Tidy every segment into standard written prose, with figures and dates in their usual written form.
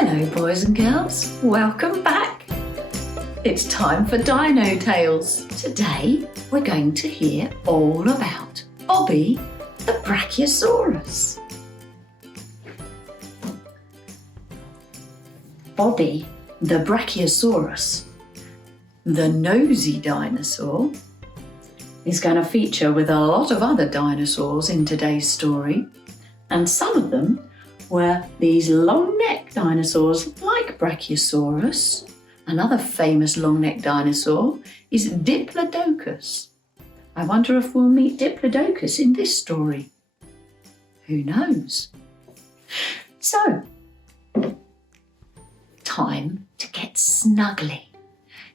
Hello boys and girls, welcome back. It's time for Dino Tales. Today we're going to hear all about Bobby the Brachiosaurus. Bobby the Brachiosaurus, the nosy dinosaur, is going to feature with a lot of other dinosaurs in today's story, and some of them were these long-necked dinosaurs like Brachiosaurus. Another famous long-necked dinosaur is Diplodocus. I wonder if we'll meet Diplodocus in this story. Who knows? So, time to get snuggly.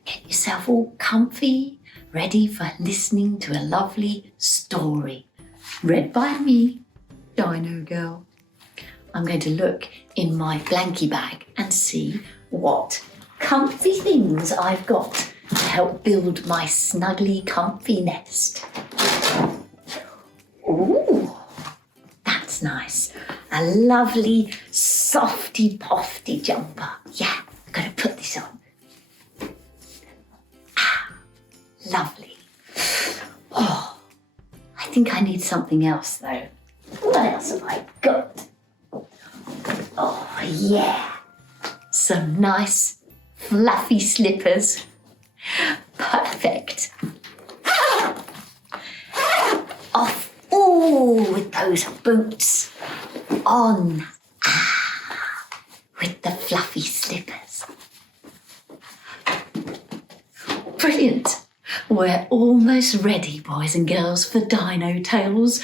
Get yourself all comfy, ready for listening to a lovely story. Read by me, Dino Girl. I'm going to look in my blankie bag and see what comfy things I've got to help build my snuggly comfy nest. Ooh, that's nice. A lovely softy pofty jumper. Yeah, I'm going to put this on. Lovely. Oh, I think I need something else though. What else have I got? Oh yeah, some nice fluffy slippers. Perfect. Off, with those boots on. With the fluffy slippers. Brilliant. We're almost ready, boys and girls, for Dino Tales.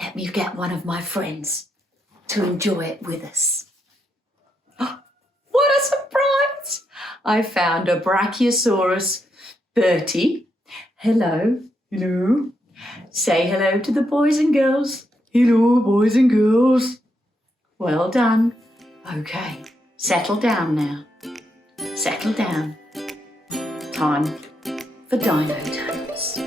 Let me get one of my friends to enjoy it with us. Oh, what a surprise! I found a Brachiosaurus. Bertie, hello. Hello. Say hello to the boys and girls. Hello, boys and girls. Well done. Okay, settle down now. Settle down. Time for Dino Tales.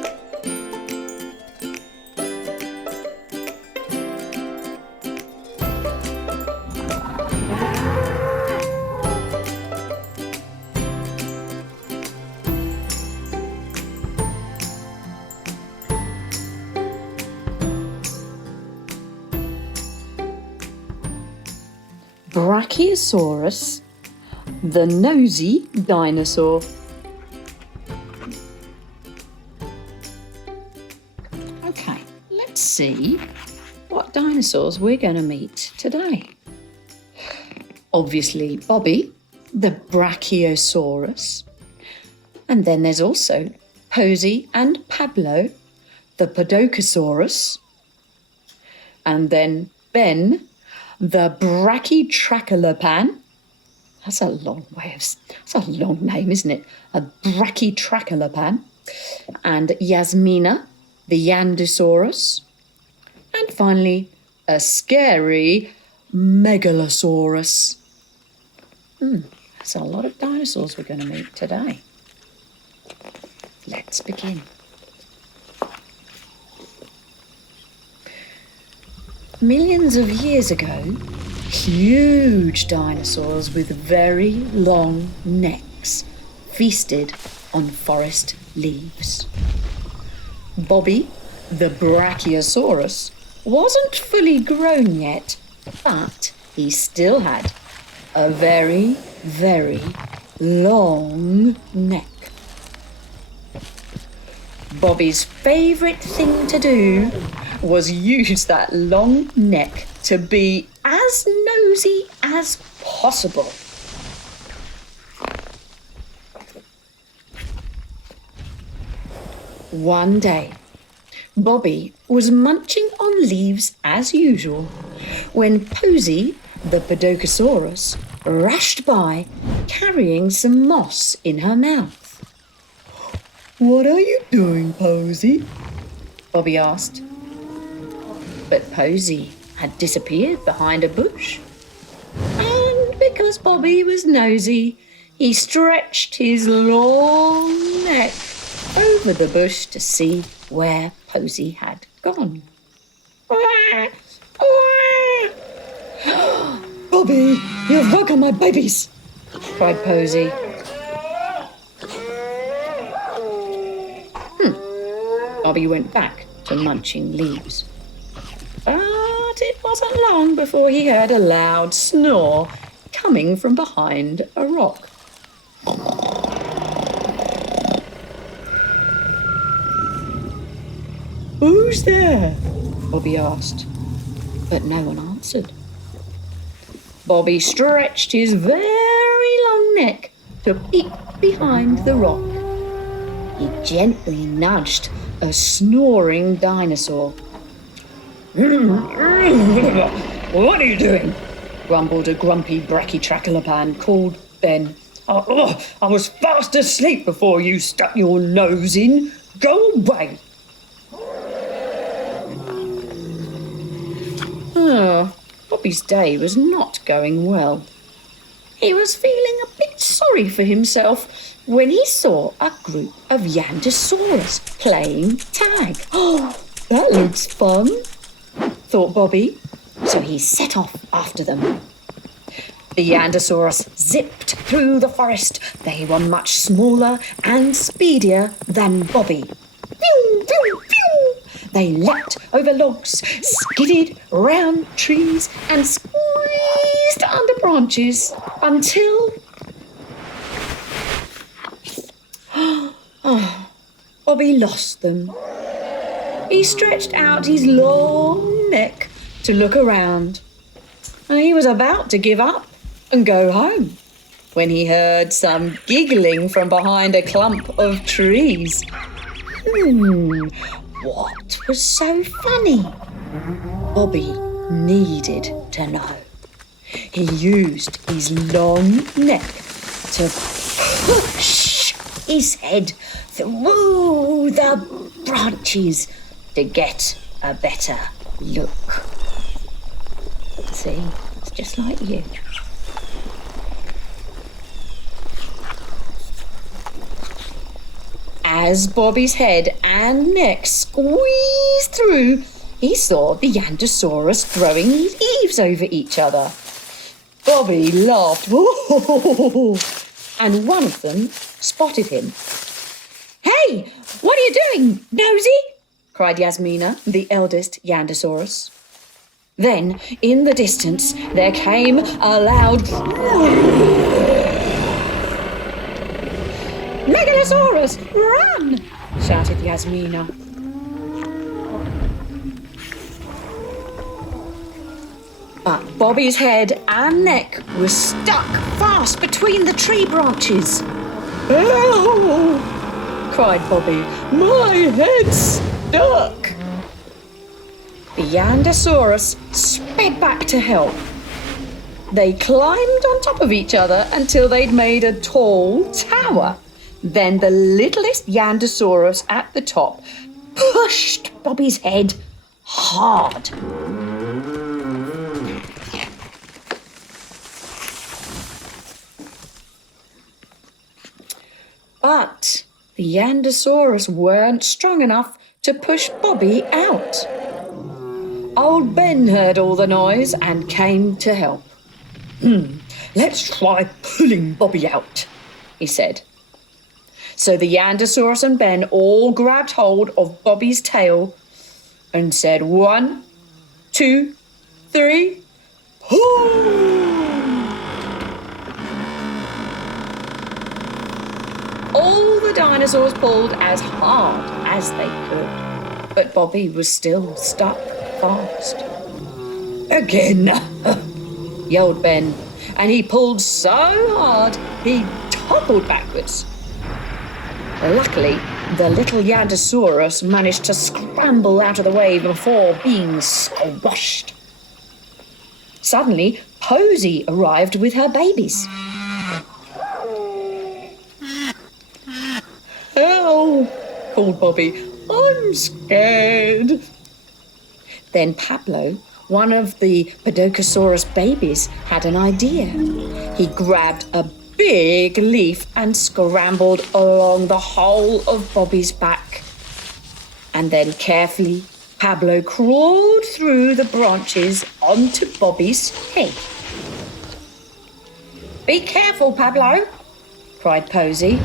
Brachiosaurus, the nosy dinosaur. Okay, let's see what dinosaurs we're going to meet today. Obviously, Bobby, the Brachiosaurus. And then there's also Posy and Pablo, the Podokesaurus. And then Ben, the Brachytrachelopan. That's a long name, isn't it? A Brachytrachelopan. And Yasmina, the Yandosaurus. And finally, a scary megalosaurus. That's a lot of dinosaurs we're going to meet today. Let's begin. Millions of years ago, huge dinosaurs with very long necks feasted on forest leaves. Bobby, the Brachiosaurus, wasn't fully grown yet, but he still had a very, very long neck. Bobby's favourite thing to do was use that long neck to be as nosy as possible. One day, Bobby was munching on leaves as usual when Posy, the Podokesaurus, rushed by carrying some moss in her mouth. "What are you doing, Posy?" Bobby asked. But Posy had disappeared behind a bush. And because Bobby was nosy, he stretched his long neck over the bush to see where Posy had gone. Bobby, you've woken my babies, cried Posy. Bobby went back to munching leaves. But it wasn't long before he heard a loud snore coming from behind a rock. Who's there? Bobby asked, but no one answered. Bobby stretched his very long neck to peek behind the rock. He gently nudged a snoring dinosaur. What are you doing? Grumbled a grumpy Brachiosaurus called Ben. I was fast asleep before you stuck your nose in. Go away. Bobby's day was not going well. He was feeling a bit sorry for himself when he saw a group of Yandosaurus playing tag. Oh, that looks fun, thought Bobby. So he set off after them. The Yandosaurus zipped through the forest. They were much smaller and speedier than Bobby. Pew, pew, pew. They leapt over logs, skidded round trees and squeezed under branches until... Bobby lost them. He stretched out his long neck to look around. And he was about to give up and go home when he heard some giggling from behind a clump of trees. What was so funny? Bobby needed to know. He used his long neck to push his head through the branches to get a better look. See, it's just like you. As Bobby's head and neck squeezed through, he saw the Yandosaurus throwing his eaves over each other. Bobby laughed, and one of them spotted him. Hey, what are you doing, Nosy? Cried Yasmina, the eldest Yandosaurus. Then, in the distance, there came a loud... Megalosaurus, run! Shouted Yasmina. But Bobby's head and neck were stuck fast between the tree branches. Help! Cried Bobby. My head's stuck! The Yandosaurus sped back to help. They climbed on top of each other until they'd made a tall tower. Then the littlest Yandosaurus at the top pushed Bobby's head hard. But the Yandosaurus weren't strong enough to push Bobby out. Old Ben heard all the noise and came to help. Let's try pulling Bobby out, he said. So the Yandosaurus and Ben all grabbed hold of Bobby's tail and said 1, 2, 3, pull! All the dinosaurs pulled as hard as they could, but Bobby was still stuck fast. Again, yelled Ben, and he pulled so hard he toppled backwards. Luckily, the little Yandosaurus managed to scramble out of the way before being squashed. Suddenly, Posy arrived with her babies. Help! Called Bobby. I'm scared. Then Pablo, one of the Brachiosaurus babies, had an idea. He grabbed a big leaf and scrambled along the whole of Bobby's back. And then carefully, Pablo crawled through the branches onto Bobby's head. Be careful, Pablo, cried Posy.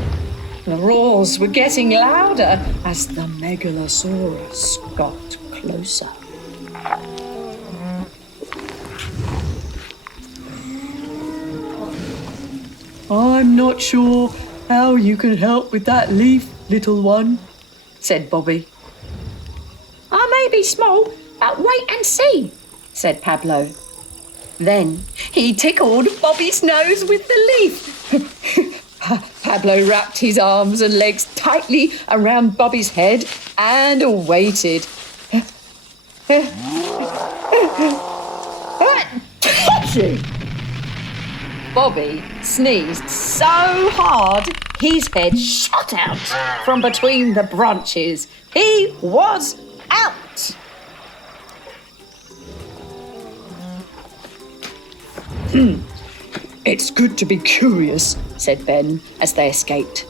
The roars were getting louder as the megalosaurus got closer. I'm not sure how you can help with that leaf, little one, said Bobby. I may be small, but wait and see, said Pablo. Then he tickled Bobby's nose with the leaf. Pablo wrapped his arms and legs tightly around Bobby's head and waited. Bobby sneezed so hard his head shot out from between the branches. He was out. It's good to be curious, said Ben as they escaped.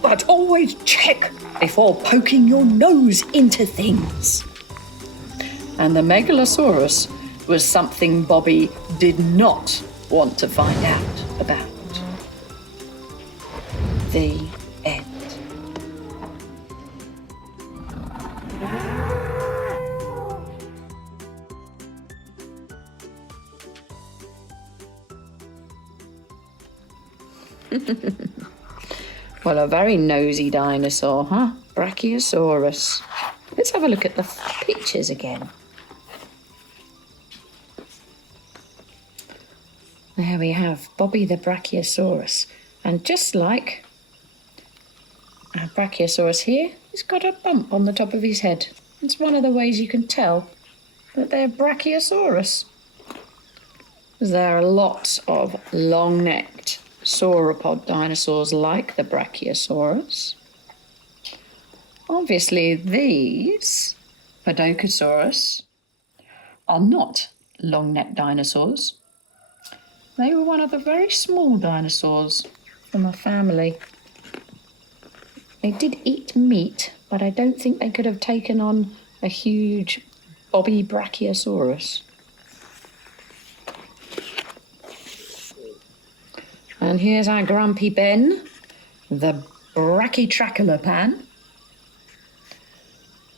But always check before poking your nose into things. And the megalosaurus was something Bobby did not want to find out about. The end. Well, a very nosy dinosaur, huh? Brachiosaurus. Let's have a look at the pictures again. There we have Bobby the Brachiosaurus. And just like our Brachiosaurus here, he's got a bump on the top of his head. It's one of the ways you can tell that they're Brachiosaurus. There are lots of long-necked sauropod dinosaurs like the Brachiosaurus. Obviously, these Podokesaurus are not long-necked dinosaurs. They were one of the very small dinosaurs from a family. They did eat meat, but I don't think they could have taken on a huge Bobby Brachiosaurus. And here's our grumpy Ben, the Brachytrachelopan.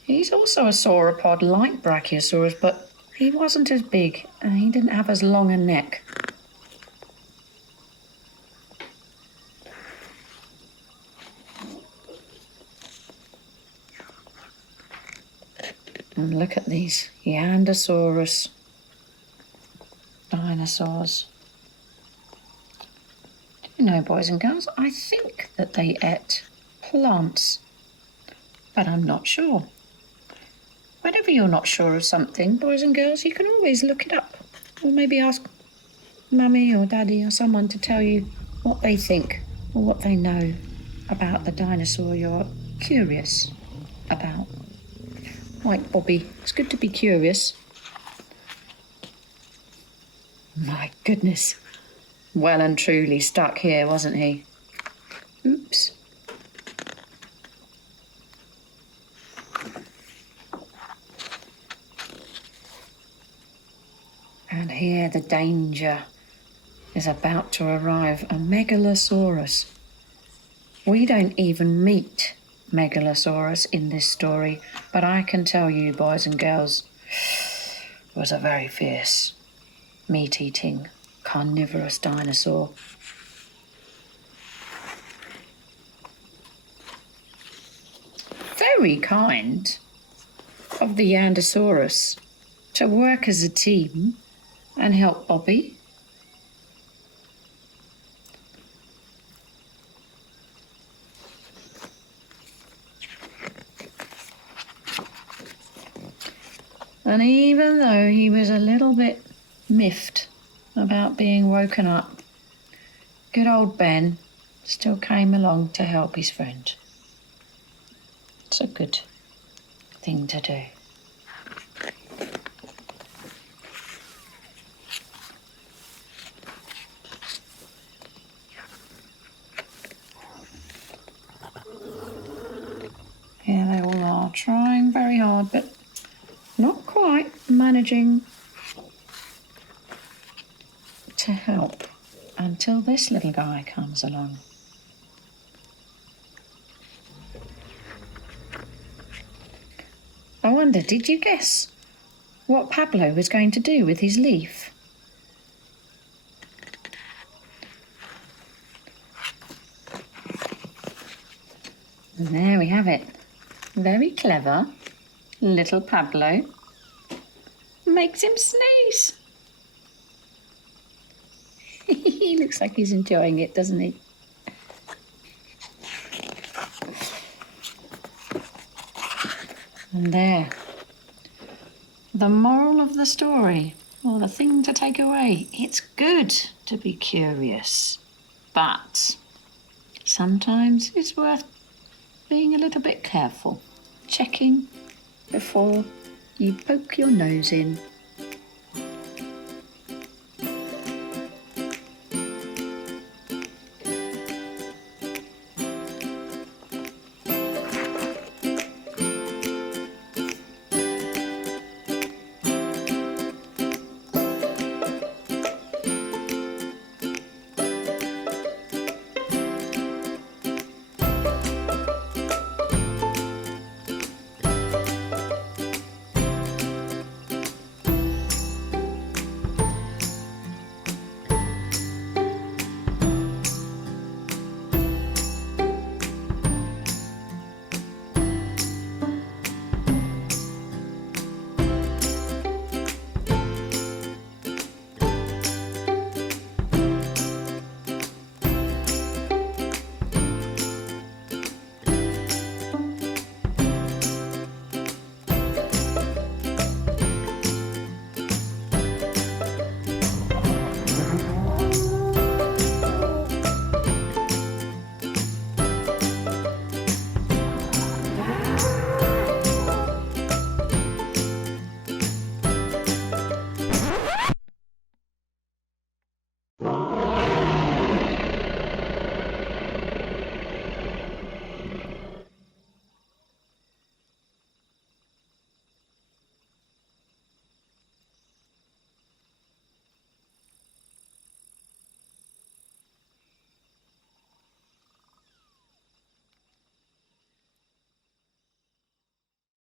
He's also a sauropod like Brachiosaurus, but he wasn't as big and he didn't have as long a neck. And look at these Yandosaurus dinosaurs. You know, boys and girls, I think that they ate plants, but I'm not sure. Whenever you're not sure of something, boys and girls, you can always look it up. Or maybe ask Mummy or Daddy or someone to tell you what they think or what they know about the dinosaur you're curious about. Like Bobby, it's good to be curious. My goodness. Well and truly stuck here, wasn't he? Oops. And here the danger is about to arrive. A megalosaurus. We don't even meet megalosaurus in this story, but I can tell you, boys and girls, it was a very fierce, meat-eating, carnivorous dinosaur. Very kind of the Yandosaurus to work as a team and help Bobby. And even though he was a little bit miffed about being woken up, good old Ben still came along to help his friend. It's a good thing to do. Here they all are, trying very hard, but not quite managing to help until this little guy comes along. I wonder, did you guess what Pablo was going to do with his leaf? And there we have it. Very clever. Little Pablo makes him sneeze. He looks like he's enjoying it, doesn't he? And there. The moral of the story, or the thing to take away, it's good to be curious, but sometimes it's worth being a little bit careful, checking before you poke your nose in.